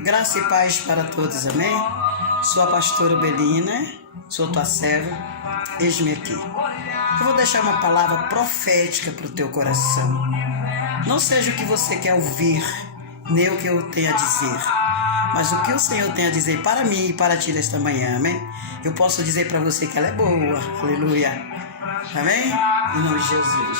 Graça e paz para todos, amém? Sou a pastora Belina, sou tua serva, eis-me aqui. Eu vou deixar uma palavra profética para o teu coração. Não seja o que você quer ouvir, nem o que eu tenho a dizer, mas o que o Senhor tem a dizer para mim e para ti nesta manhã, amém? Eu posso dizer para você que ela é boa, aleluia, amém? Em nome de Jesus.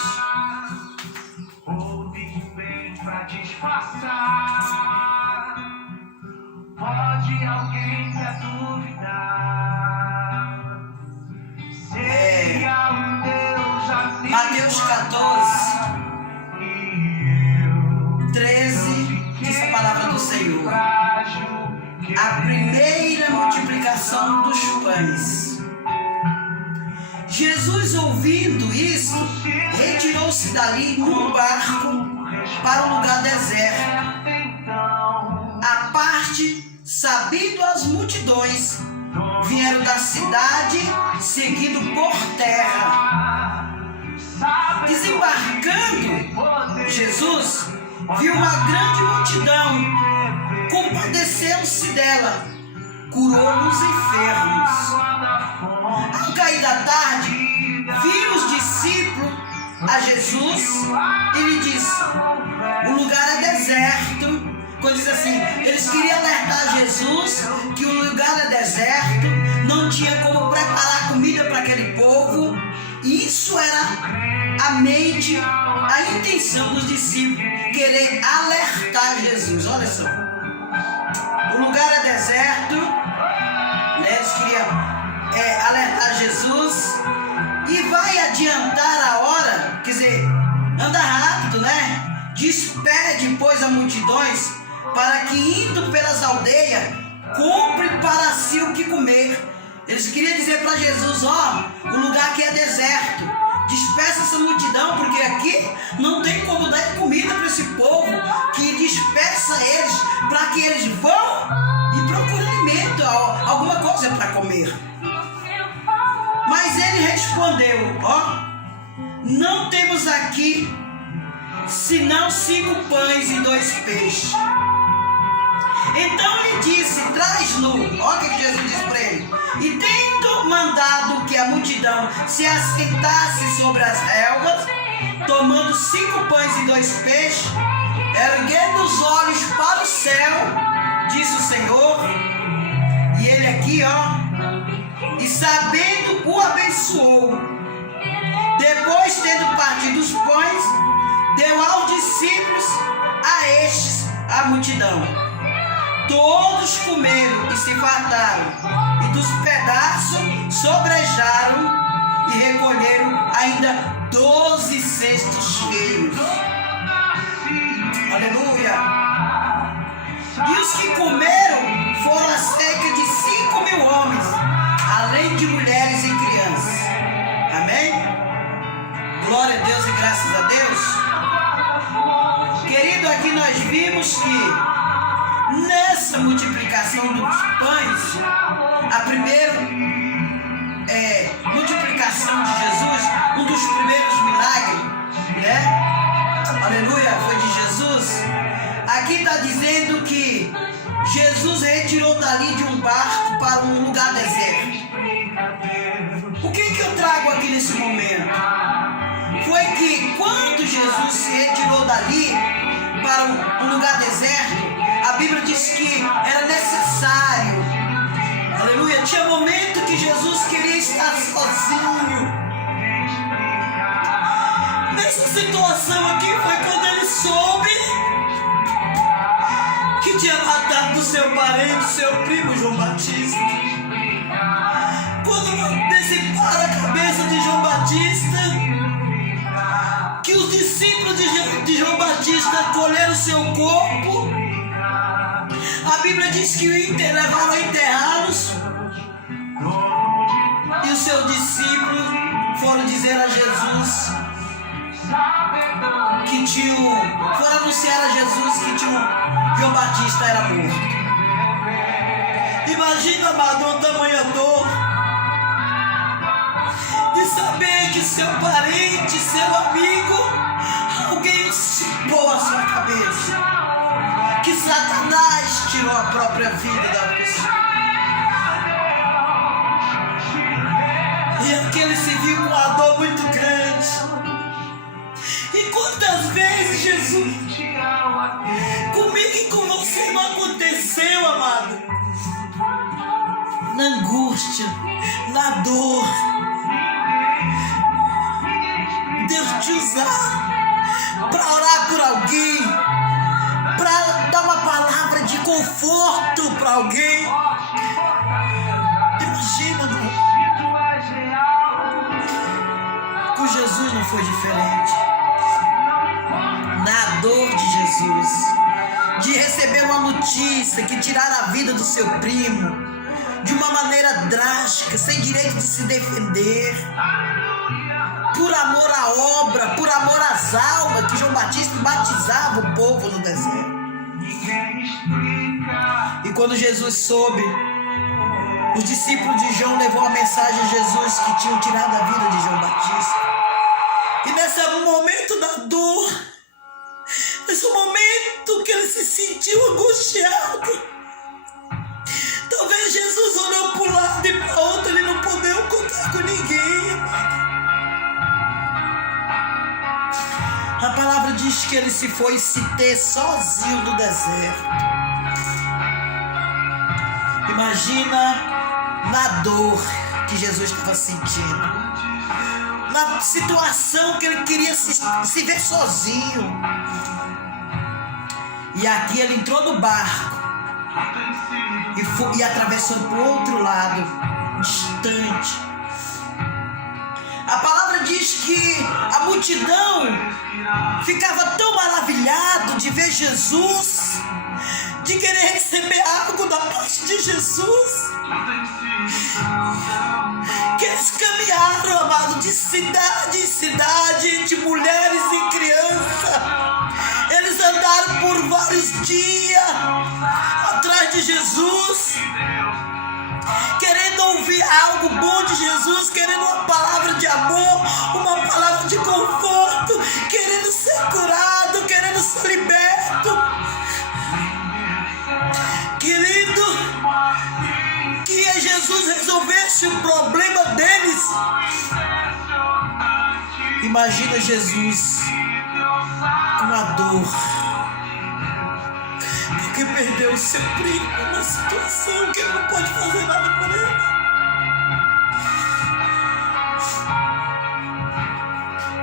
Pode alguém quer duvidar? Seria um Deus assim. Mateus 14:13 diz a palavra do Senhor. A primeira multiplicação dos pães. Jesus, ouvindo isso, retirou-se dali num barco para um lugar deserto, à parte, sabendo as multidões, vieram da cidade, seguindo por terra. Desembarcando, Jesus viu uma grande multidão, compadeceu-se dela, curou os enfermos. Ao cair da tarde, viram os discípulos a Jesus e lhe disse: o lugar é deserto. Quando diz assim, eles queriam alertar Jesus que o lugar é deserto, não tinha como preparar comida para aquele povo. E isso era a mente, a intenção dos discípulos, querer alertar Jesus. Olha só, o lugar é deserto, né? Eles queriam alertar Jesus. E vai adiantar a hora, quer dizer, anda rápido, né? Despede, pois, as multidões, para que, indo pelas aldeias, compre para si o que comer. Eles queriam dizer para Jesus: ó, o lugar aqui é deserto, despeça essa multidão, porque aqui não tem como dar comida para esse povo, que despeça eles, para que eles vão e procurem alimento, alguma coisa para comer. Mas ele respondeu: ó, não temos aqui senão 5 pães e 2 peixes. Então lhe disse: traz-no. Olha o que Jesus disse para ele. E tendo mandado que a multidão se assentasse sobre as relvas, tomando 5 pães e 2 peixes, erguendo os olhos para o céu, disse o Senhor, e ele aqui, ó, e sabendo, o abençoou. Depois, tendo partido os pães, deu aos discípulos, a estes a multidão. Todos comeram e se fartaram, e dos pedaços sobrejaram e recolheram ainda 12 cestos cheios. Aleluia! E os que comeram foram cerca de 5.000 homens, além de mulheres e crianças. Amém? Glória a Deus e graças a Deus. Querido, aqui nós vimos que nessa multiplicação dos pães, a primeira multiplicação de Jesus, um dos primeiros milagres, né? Aleluia, foi de Jesus. Aqui está dizendo que Jesus retirou dali de um barco para um lugar deserto. O que eu trago aqui nesse momento? Foi que quando Jesus se retirou dali para um lugar deserto, a Bíblia diz que era necessário, aleluia, tinha momento que Jesus queria estar sozinho. Nessa situação aqui foi quando ele soube que tinha matado o seu parente, seu primo João Batista. Quando decepara a cabeça de João Batista, que os discípulos de João Batista colheram seu corpo, a Bíblia diz que levaram a enterrá-los, e os seus discípulos foram dizer a Jesus que foram anunciar a Jesus que João Batista era morto. Imagina, amado, uma tamanha dor de saber que seu parente, seu amigo, alguém chupou a sua cabeça. que Satanás tirou a própria vida da pessoa. E aquele se viu com uma dor muito grande. E quantas vezes, Jesus, comigo e com você não aconteceu, amado? Na angústia, na dor, Deus te usar para orar por alguém, para dar uma palavra de conforto para alguém. Imagina, mano. Com Jesus não foi diferente. Na dor de Jesus, de receber uma notícia que tiraram a vida do seu primo de uma maneira drástica, sem direito de se defender, por amor à obra, por amor às almas, que João Batista batizava o povo no deserto. E quando Jesus soube, os discípulos de João levou a mensagem a Jesus que tinham tirado a vida de João Batista. E nesse momento da dor, nesse momento que ele se sentiu angustiado, talvez Jesus olhou para um lado e para outro, ele não podeu contar com ninguém, amado. A palavra diz que ele se foi se ter sozinho no deserto. Imagina na dor que Jesus estava sentindo, na situação que ele queria se ver sozinho. E aqui ele entrou no barco e atravessou para o outro lado, distante. A palavra diz que a multidão ficava tão maravilhado de ver Jesus, de querer receber algo da parte de Jesus, que eles caminharam, amado, de cidade em cidade, de mulheres e crianças. Eles andaram por vários dias atrás de Jesus, querendo ouvir algo bom de Jesus, querendo uma palavra de amor, uma palavra de conforto, querendo ser curado, querendo ser liberto, querendo que Jesus resolvesse o problema deles. Imagina Jesus com a dor, porque perdeu o seu primo numa situação que ele não pode fazer nada por ele.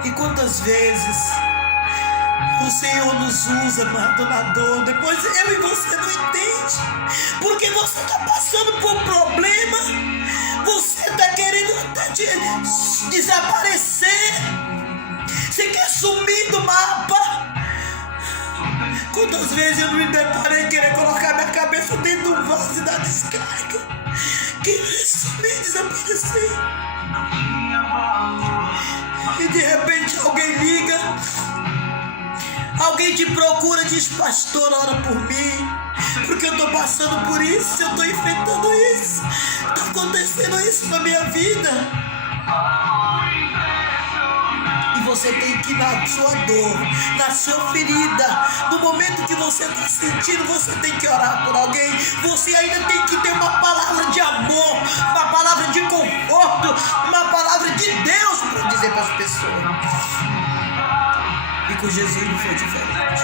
E quantas vezes o Senhor nos usa, amado, na dor. Depois eu e você não entende, porque você está passando por um problema, você está querendo até desaparecer, você quer sumir do mapa. Quantas vezes eu não me deparei querer colocar minha cabeça dentro de um vaso e dar descarga, querer sumir, desaparecer. E de repente alguém liga, alguém te procura e diz: pastor, ora por mim, porque eu estou passando por isso, eu estou enfrentando isso, está acontecendo isso na minha vida. E você tem que ir na sua dor, na sua ferida, no momento que você está sentindo, você tem que orar por alguém. Você ainda tem que ter uma palavra de amor, uma palavra de conforto, uma palavra de Deus para dizer para as pessoas. E com Jesus não foi diferente.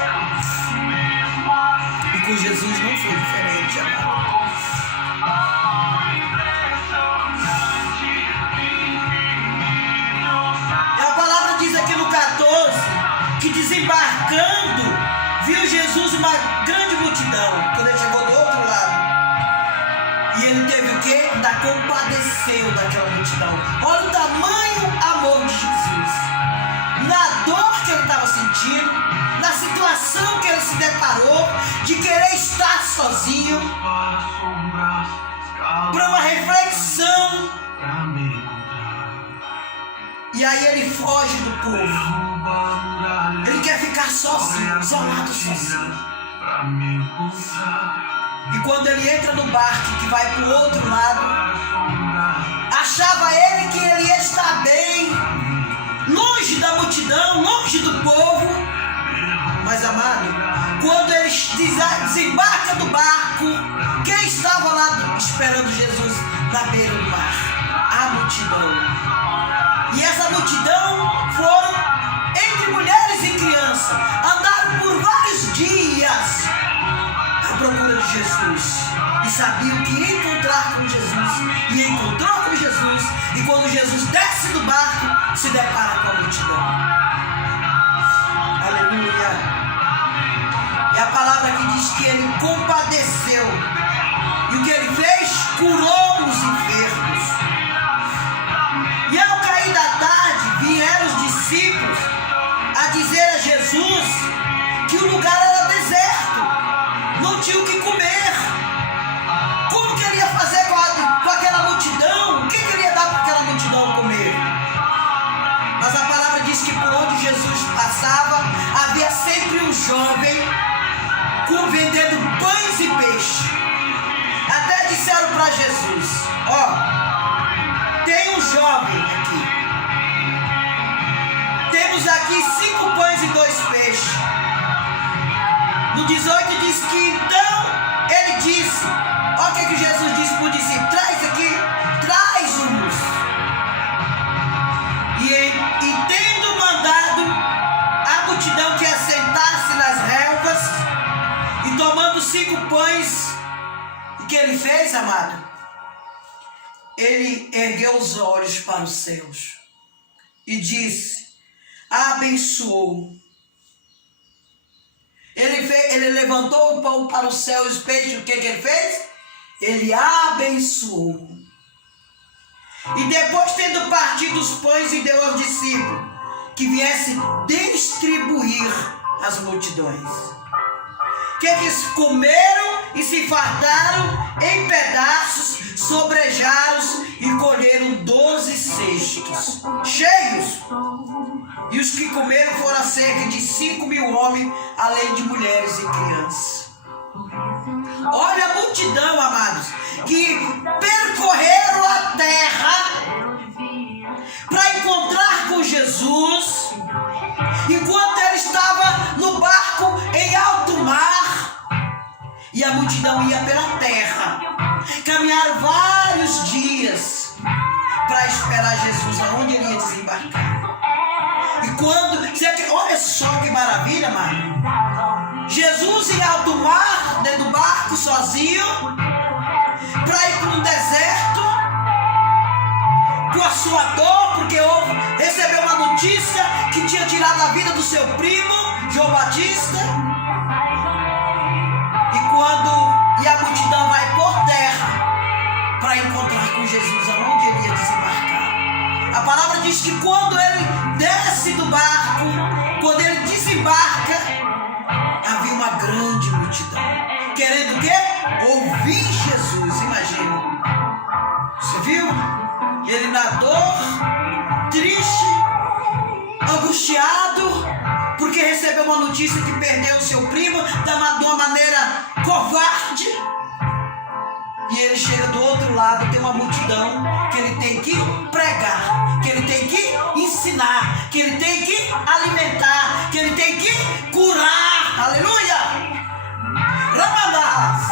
E com Jesus não foi diferente, amado. A palavra diz aqui no 14 que desembarcando viu Jesus uma grande multidão quando ele chegou do outro lado. E ele teve o quê? Ainda compadeceu daquela multidão. Olha o tamanho amor de Jesus. Na dor que ele estava sentindo, na situação que ele se deparou, de querer estar sozinho, para uma reflexão. E aí ele foge do povo. Ele quer ficar sozinho, isolado, sozinho. E quando ele entra no barco que vai para o outro lado, achava ele que ele ia estar bem, longe da multidão, longe do povo. Mas Mas, amado, quando ele desembarca do barco, quem estava lá esperando Jesus na beira do mar? A multidão. E essa multidão foram entre mulheres e crianças. Andaram por vários dias à procura de Jesus. E sabiam que ia encontrar com Jesus. E encontrou com Jesus. E quando Jesus desce do barco, se depara com a multidão. Aleluia. E a palavra aqui diz que ele compadeceu. E o que ele fez? Curou os enfermos. E ao cair da tarde, vieram os discípulos a dizer a Jesus que o lugar era deserto. Não tinha o que comer. Como que ele ia fazer com aquela multidão? O que ele ia dar para aquela multidão comer? Mas a palavra diz que por onde Jesus passava, havia sempre um jovem vendendo pães e peixe. Até disseram para Jesus: ó, tem um jovem aqui. Temos aqui 5 pães e 2 peixes. No 18 diz que então ele disse, olha o que Jesus disse para o discípulo: traz aqui, traz-nos. E tendo mandado a multidão que assentasse nas relvas, e tomando 5 pães, o que ele fez, amado? Ele ergueu os olhos para os céus e disse, abençoou. Ele levantou o pão para o céu e os peixes, o que ele fez? Ele abençoou. E depois, tendo partido os pães, e deu aos discípulos que viessem distribuir as multidões. Que eles comeram e se fartaram em pedaços, sobrejaram e colheram 12 cestos cheios. E os que comeram foram cerca de 5.000 homens, além de mulheres e crianças. Olha a multidão, amados, que percorreram a terra para encontrar com Jesus, enquanto ele estava no barco em alto mar. E a multidão ia pela terra. Caminharam vários dias para esperar Jesus aonde ele ia desembarcar. E quando, olha só que maravilha, mano. Jesus em alto mar, dentro do barco, sozinho, para ir para um deserto, com a sua dor, porque recebeu uma notícia que tinha tirado a vida do seu primo, João Batista. E a multidão vai por terra para encontrar com Jesus aonde ele ia desembarcar. A palavra diz que quando ele desce do barco, quando ele desembarca, havia uma grande multidão. Querendo o quê? Ouvir Jesus, imagina. Você viu? Ele na dor, triste, angustiado, porque recebeu uma notícia que perdeu o seu primo de uma maneira covarde. E ele chega do outro lado, tem uma multidão que ele tem que pregar, que ele tem que ensinar, que ele tem que alimentar, que ele tem que curar. Aleluia! Ramadás!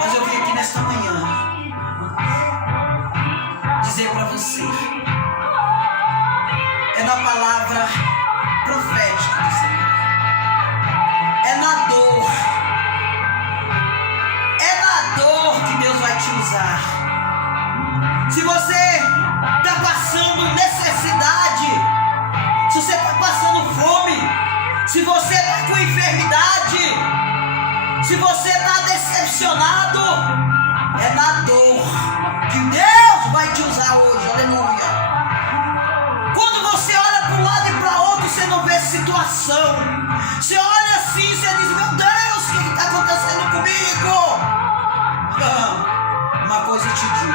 Mas eu vim aqui nesta manhã dizer para você, é na palavra profética do Senhor, é na dor que Deus vai te usar. Se você está passando necessidade, se você está passando fome, se você está com enfermidade, se você está decepcionado, é na dor que Deus vai te usar hoje. Aleluia. Quando você olha para um lado e para outro, você não vê situação. Você olha assim, você diz, meu Deus, o que está acontecendo comigo? Uma coisa eu te digo,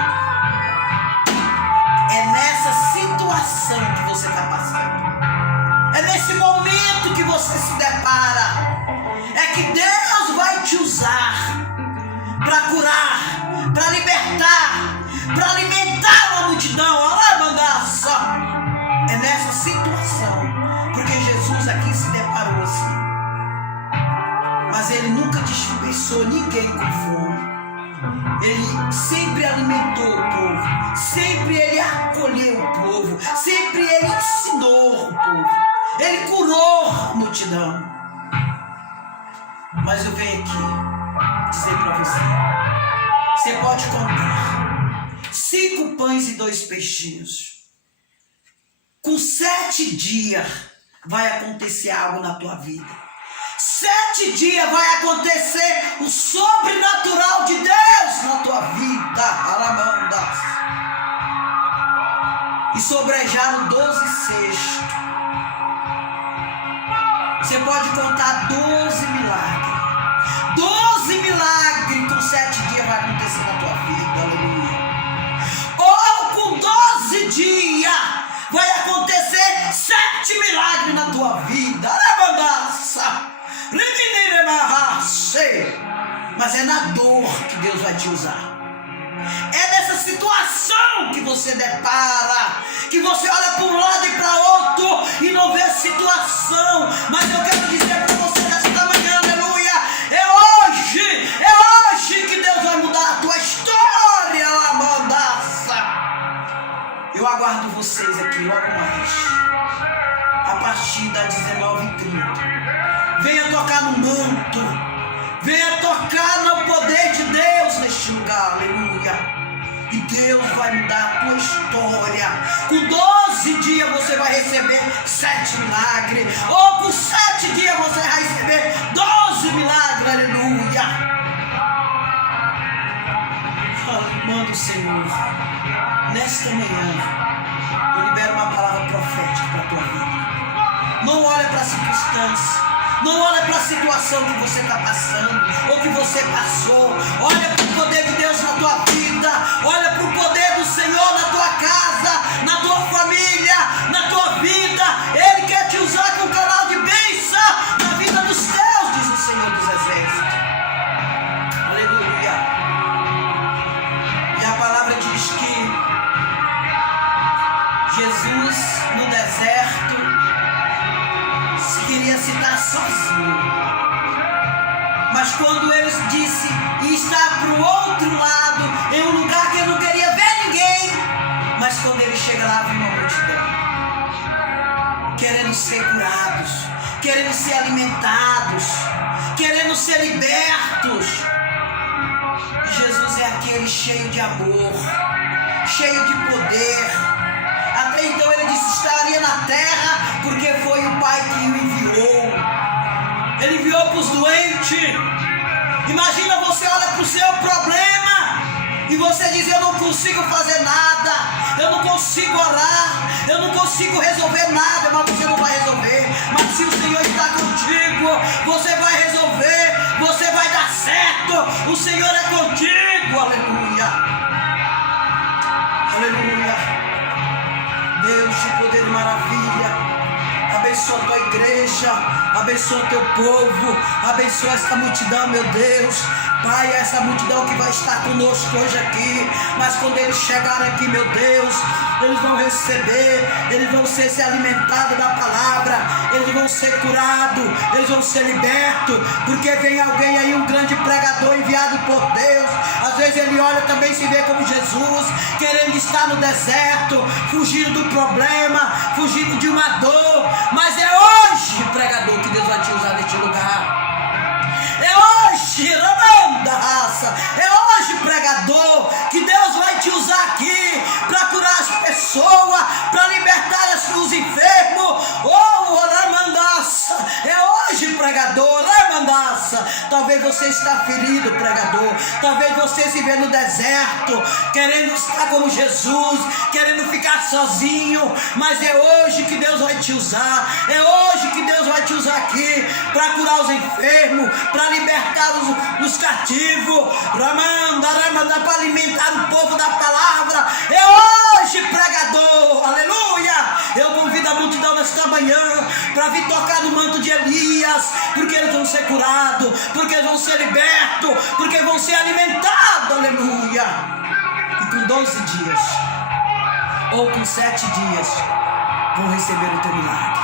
é nessa situação que você está passando, é nesse momento que você se depara, é que Deus vai te usar para curar, para libertar, para alimentar uma multidão. Olha, mandar só, é nessa situação, porque Jesus aqui se depara Mas ele nunca dispensou ninguém com fome. Ele sempre alimentou o povo, sempre ele acolheu o povo, sempre ele ensinou o povo, ele curou a multidão. Mas eu venho aqui dizer para você pode contar 5 pães e 2 peixinhos. Com 7 dias vai acontecer algo na tua vida. 7 dias vai acontecer o sobrenatural de Deus na tua vida. Alamandas. E sobrejaram 12 cestos. Você pode contar 12 milagres. 12 milagres com 7 dias vai acontecer na tua vida. Aleluia. Ou com 12 dias vai acontecer 7 milagres na tua vida. Alamandas. Mas é na dor que Deus vai te usar. É nessa situação que você depara, que você olha para um lado e para outro e não vê a situação. Mas eu quero dizer para você nesta manhã, aleluia, é hoje que Deus vai mudar a tua história, alabança. Eu aguardo vocês aqui logo mais, a partir das 19h30. Venha tocar no manto, venha tocar no poder de Deus neste lugar, aleluia. E Deus vai mudar a tua história. Com 12 dias você vai receber 7 milagres, ou com 7 dias você vai receber 12 milagres, aleluia. Manda o Senhor, nesta manhã, eu libero uma palavra profética para a tua vida. Não olha para a circunstância. Não olha para a situação que você está passando ou que você passou. Olha para o poder de Deus na tua vida. Olha para o poder do Senhor na tua casa, na tua família, na tua vida. Ele quer te usar como canal de bênção na vida dos teus, diz o Senhor dos Exércitos. Aleluia. E a palavra diz que Jesus no deserto queria se dar sozinho, mas quando ele disse e está para o outro lado, em um lugar que ele não queria ver ninguém, mas quando ele chega lá, viu uma multidão querendo ser curados, querendo ser alimentados, querendo ser libertos. Jesus é aquele cheio de amor, cheio de poder. Até então ele disse estaria na terra porque foi o Pai que o enviou. Ele enviou para os doentes. Imagina você olha para o seu problema e você diz eu não consigo fazer nada, eu não consigo orar, eu não consigo resolver nada. Mas você não vai resolver. Mas se o Senhor está contigo, você vai resolver, você vai dar certo. O Senhor é contigo. Aleluia. Aleluia. Deus de poder e maravilha, abençoa a tua igreja, abençoa o teu povo, abençoa essa multidão, meu Deus. Pai, essa multidão que vai estar conosco hoje aqui, mas quando eles chegarem aqui, meu Deus, eles vão receber, eles vão ser se alimentados da palavra, eles vão ser curados, eles vão ser libertos, porque vem alguém aí, um grande pregador enviado por Deus. Às vezes ele olha também e se vê como Jesus, querendo estar no deserto, fugindo do problema, fugindo de uma dor. Mas é hoje, pregador, que Deus vai te usar neste lugar. É hoje, raça. É hoje, pregador, que Deus vai te usar aqui para curar as pessoas, para libertar os enfermos. Oh, ramandaça. É hoje, pregador, ramandaça. Talvez você está ferido, pregador. Talvez você se vê no deserto, querendo estar como Jesus, querendo ficar sozinho. Mas é hoje que Deus vai te usar. É hoje que Deus vai te usar aqui para curar os enfermos, para libertar os cativos, para alimentar o povo da palavra. É hoje, pregador, aleluia. Eu convido a multidão nesta manhã para vir tocar no manto de Elias, porque eles vão ser curados, porque eles vão ser libertos, porque vão ser alimentados, aleluia. E com 12 dias ou com 7 dias vão receber o teu milagre.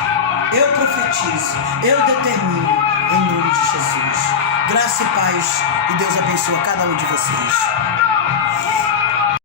Eu profetizo, eu determino em nome de Jesus. Graça e paz. E Deus abençoe cada um de vocês.